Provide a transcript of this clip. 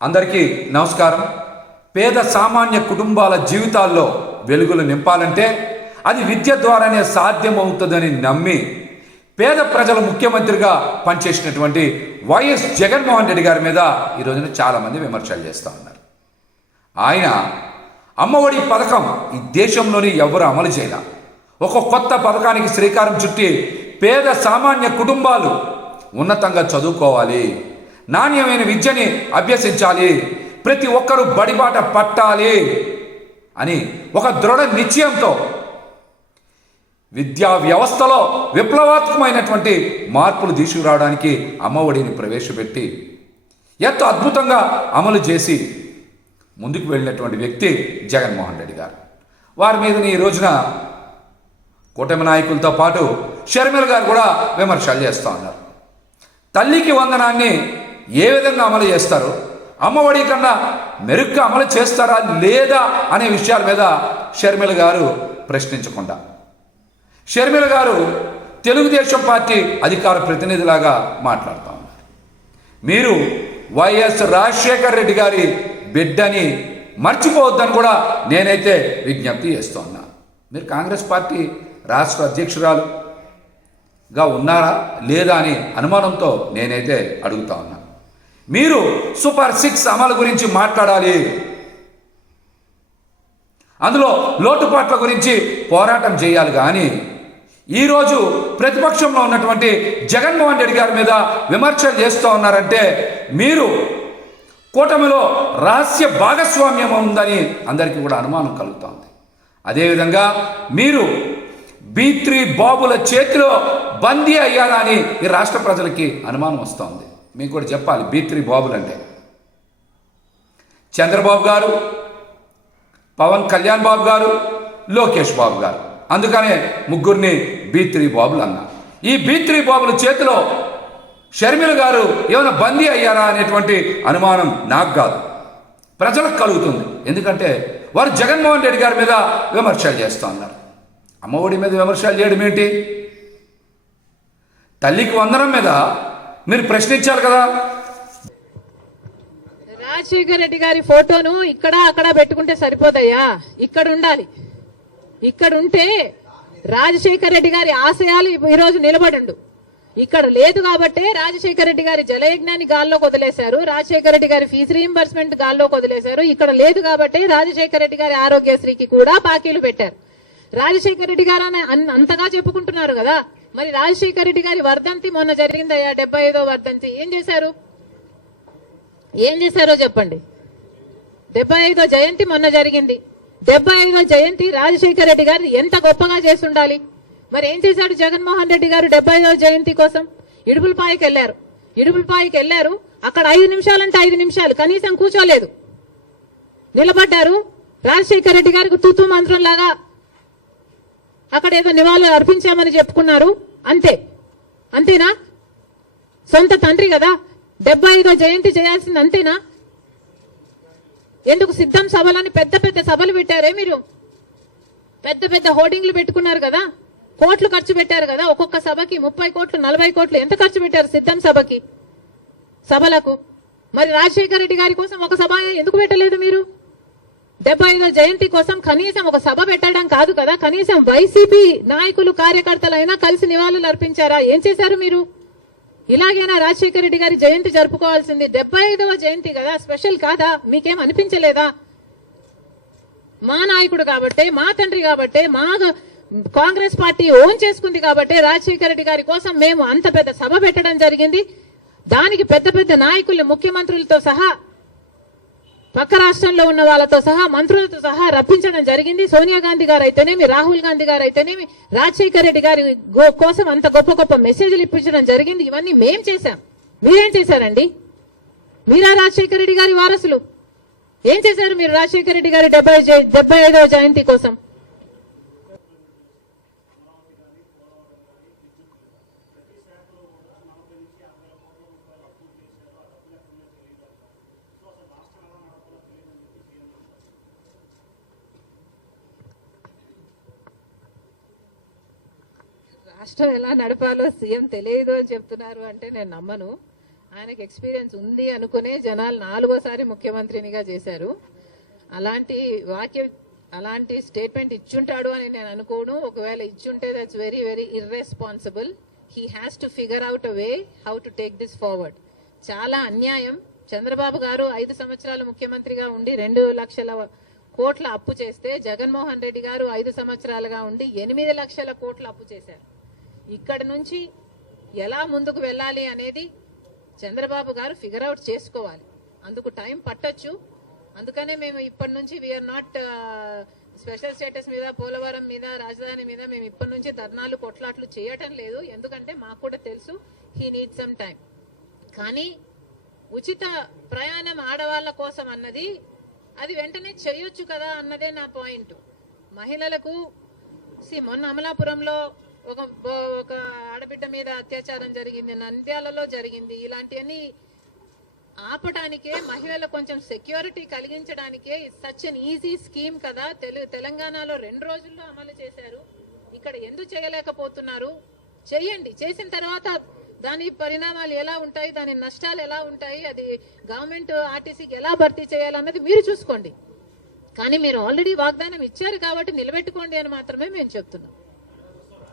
అందరికీ నమస్కారం. పేద సామాన్య కుటుంబాల జీవితాల్లో వెలుగులు నింపాలంటే అది విద్య ద్వారానే సాధ్యమవుతుందని నమ్మి పేద ప్రజల ముఖ్యమంత్రిగా పనిచేసినటువంటి వైఎస్ జగన్మోహన్ రెడ్డి గారి మీద ఈ రోజున చాలామంది విమర్శలు చేస్తూ ఉన్నారు. ఆయన అమ్మఒడి పథకం ఈ దేశంలోని ఎవరు అమలు చేయాల, ఒక కొత్త పథకానికి శ్రీకారం చుట్టి పేద సామాన్య కుటుంబాలు ఉన్నతంగా చదువుకోవాలి, నాణ్యమైన విద్యని అభ్యసించాలి, ప్రతి ఒక్కరూ బడిబాట పట్టాలి అని ఒక దృఢ నిశ్చయంతో విద్యా వ్యవస్థలో విప్లవాత్మకమైనటువంటి మార్పులు తీసుకురావడానికి అమ్మఒడిని ప్రవేశపెట్టి ఎంతో అద్భుతంగా అమలు చేసి ముందుకు వెళ్ళినటువంటి వ్యక్తి జగన్మోహన్ రెడ్డి గారు. వారి మీద ఈ రోజున కూటమి నాయకులతో పాటు షర్మిల గారు కూడా విమర్శలు చేస్తూ ఉన్నారు. తల్లికి వందనాన్ని ఏ విధంగా అమలు చేస్తారు, అమ్మఒడి కన్నా మెరుగ్గా అమలు చేస్తారా లేదా అనే విషయాల మీద షర్మిల గారు ప్రశ్నించకుండా, షర్మిల గారు తెలుగుదేశం పార్టీ అధికార ప్రతినిధిలాగా మాట్లాడుతూ ఉన్నారు. మీరు వైఎస్ రాజశేఖర్ రెడ్డి గారి బిడ్డని మర్చిపోవద్దని కూడా నేనైతే విజ్ఞప్తి చేస్తూ ఉన్నా. మీరు కాంగ్రెస్ పార్టీ రాష్ట్ర అధ్యక్షురాలుగా ఉన్నారా లేదా అని అనుమానంతో నేనైతే అడుగుతా ఉన్నా. మీరు సూపర్ 6 అమలు గురించి మాట్లాడాలి, అందులో లోటుపాట్ల గురించి పోరాటం చేయాలి. కానీ ఈరోజు ప్రతిపక్షంలో ఉన్నటువంటి జగన్మోహన్ రెడ్డి గారి మీద విమర్శలు చేస్తూ ఉన్నారంటే మీరు కూటమిలో రహస్య భాగస్వామ్యం ఉందని అందరికీ కూడా అనుమానం కలుగుతోంది. అదేవిధంగా మీరు B3 బాబుల చేతిలో బందీ అయ్యారా అని ఈ రాష్ట్ర ప్రజలకి అనుమానం వస్తోంది. మీకు కూడా చెప్పాలి, B3 బాబులు అంటే చంద్రబాబు గారు, పవన్ కళ్యాణ్ బాబు గారు, లోకేష్ బాబు గారు. అందుకనే ముగ్గురిని B3 బాబులు అన్నా. ఈ B3 బాబుల చేతిలో షర్మిల గారు ఏమైనా బందీ అయ్యారా అనేటువంటి అనుమానం నాకు కాదు, ప్రజలకు కలుగుతుంది. ఎందుకంటే వారు జగన్మోహన్ రెడ్డి గారి మీద విమర్శలు చేస్తూ ఉన్నారు. అమ్మఒడి మీద విమర్శలు చేయడం ఏంటి? తల్లికి వందనం మీద మీరు ప్రశ్నించాలి కదా. రాజశేఖర రెడ్డి గారి ఫోటోను ఇక్కడ అక్కడ పెట్టుకుంటే సరిపోతాయా? ఇక్కడ ఉండాలి. ఇక్కడ ఉంటే రాజశేఖర రెడ్డి గారి ఆశయాలు ఈరోజు నిలబడండు. ఇక్కడ లేదు కాబట్టే రాజశేఖర రెడ్డి గారి జలయజ్ఞాన్ని గాల్లోకి వదిలేశారు, రాజశేఖర రెడ్డి గారి ఫీజు రీయింబర్స్మెంట్ గాల్లోకి వదిలేశారు. ఇక్కడ లేదు కాబట్టే రాజశేఖర రెడ్డి గారి ఆరోగ్యశ్రీకి కూడా బాకీలు పెట్టారు. రాజశేఖర రెడ్డి గారు అంతగా చెప్పుకుంటున్నారు కదా, మరి రాజశేఖర రెడ్డి గారి వర్ధంతి మొన్న జరిగిందయ్యా, 75వ వర్ధంతి. ఏం చేశారో చెప్పండి. 75వ జయంతి మొన్న జరిగింది. 75వ జయంతి రాజశేఖర రెడ్డి గారు ఎంత గొప్పగా చేసి ఉండాలి. మరి ఏం చేశాడు జగన్మోహన్ రెడ్డి గారు 75వ జయంతి కోసం? ఇడుపులపాయకి వెళ్ళారు. అక్కడ 5 నిమిషాలంటే 5 నిమిషాలు కనీసం కూర్చోలేదు, నిలబడ్డారు. రాజశేఖర రెడ్డి గారికి తూతూ మంత్రం లాగా అక్కడ ఏదో నివాళులు అర్పించామని చెప్పుకున్నారు. అంతేనా? సొంత తండ్రి కదా, 75వ జయంతి చేయాల్సింది, అంతేనా? ఎందుకు సిద్ధం సభలని పెద్ద పెద్ద సభలు పెట్టారే మీరు? పెద్ద పెద్ద హోర్డింగ్లు పెట్టుకున్నారు కదా, కోట్లు ఖర్చు పెట్టారు కదా, ఒక్కొక్క సభకి 30 కోట్లు 40 కోట్లు ఎంత ఖర్చు పెట్టారు సిద్ధం సభలకు? మరి రాజశేఖర రెడ్డి గారి కోసం ఒక సభ ఎందుకు పెట్టలేదు మీరు? 75వ జయంతి కోసం కనీసం ఒక సభ పెట్టడం కాదు కదా, కనీసం వైసీపీ నాయకులు కార్యకర్తలైనా కలిసి నివాళులు అర్పించారా? ఏం చేశారు మీరు? ఇలాగైనా రాజశేఖర రెడ్డి గారి జయంతి జరుపుకోవాల్సింది. 75వ జయంతి కదా, స్పెషల్ కాదా? మీకేం అనిపించలేదా? మా నాయకుడు కాబట్టే, మా తండ్రి కాబట్టే, మా కాంగ్రెస్ పార్టీ ఓన్ చేసుకుంది కాబట్టే రాజశేఖర రెడ్డి గారి కోసం మేము అంత పెద్ద సభ పెట్టడం జరిగింది. దానికి పెద్ద పెద్ద నాయకులు, ముఖ్యమంత్రులతో సహా, పక్క రాష్ట్రంలో ఉన్న వాళ్ళతో సహా, మంత్రులతో సహా రప్పించడం జరిగింది. సోనియా గాంధీ గారు అయితేనేమి, రాహుల్ గాంధీ గారు అయితేనేమి రాజశేఖర రెడ్డి గారి కోసం అంత గొప్ప గొప్ప మెసేజ్లు ఇప్పించడం జరిగింది. ఇవన్నీ మేం చేశాం. మీరేం చేశారండి? మీరా రాజశేఖర రెడ్డి గారి వారసులు? ఏం చేశారు మీరు రాజశేఖర రెడ్డి గారి 75వ జయంతి కోసం? రాష్ట్రం ఎలా నడపాలో సీఎం తెలియదు అని చెప్తున్నారు అంటే నేను నమ్మను. ఆయనకి ఎక్స్పీరియన్స్ ఉంది అనుకునే జనాలు 4వ సారి ముఖ్యమంత్రినిగా చేశారు. అలాంటి స్టేట్మెంట్ ఇచ్చుంటాడు అని నేను అనుకోను. ఒకవేళ ఇచ్చుంటే that's very very irresponsible. He has to figure out a way how to take this forward. చాలా అన్యాయం. చంద్రబాబు గారు 5 సంవత్సరాలు ముఖ్యమంత్రిగా ఉండి 2 లక్షల కోట్ల అప్పు చేస్తే, జగన్మోహన్ రెడ్డి గారు 5 సంవత్సరాలుగా ఉండి 8 లక్షల కోట్ల అప్పు చేశారు. ఇక్కడ నుంచి ఎలా ముందుకు వెళ్ళాలి అనేది చంద్రబాబు గారు ఫిగర్ అవుట్ చేసుకోవాలి. అందుకు టైం పట్టొచ్చు. అందుకనే మేము ఇప్పటి నుంచి వీఆర్ నాట్ స్పెషల్ స్టేటస్ మీద, పోలవరం మీద, రాజధాని మీద మేము ఇప్పటి నుంచి ధర్నాలు కొట్లాట్లు చేయటం లేదు. ఎందుకంటే మాకు కూడా తెలుసు హీ నీడ్ సమ్ టైం. కానీ ఉచిత ప్రయాణం ఆడవాళ్ల కోసం అన్నది అది వెంటనే చేయొచ్చు కదా అన్నదే నా పాయింట్. మహిళలకు మొన్న అమలాపురంలో ఒక ఆడబిడ్డ మీద అత్యాచారం జరిగింది, నంద్యాలలో జరిగింది. ఇలాంటివన్నీ ఆపడానికే, మహిళలకు కొంచెం సెక్యూరిటీ కలిగించడానికే సచ్ అన్ ఈజీ స్కీమ్ కదా. తెలంగాణలో 2 రోజుల్లో అమలు చేశారు. ఇక్కడ ఎందుకు చేయలేకపోతున్నారు? చేయండి. చేసిన తర్వాత దాని పరిణామాలు ఎలా ఉంటాయి, దాని నష్టాలు ఎలా ఉంటాయి, అది గవర్నమెంట్ ఆర్టీసీకి ఎలా భర్తీ చేయాలన్నది మీరు చూసుకోండి. కానీ మీరు ఆల్రెడీ వాగ్దానం ఇచ్చారు కాబట్టి నిలబెట్టుకోండి అని మాత్రమే మేము చెప్తున్నాం.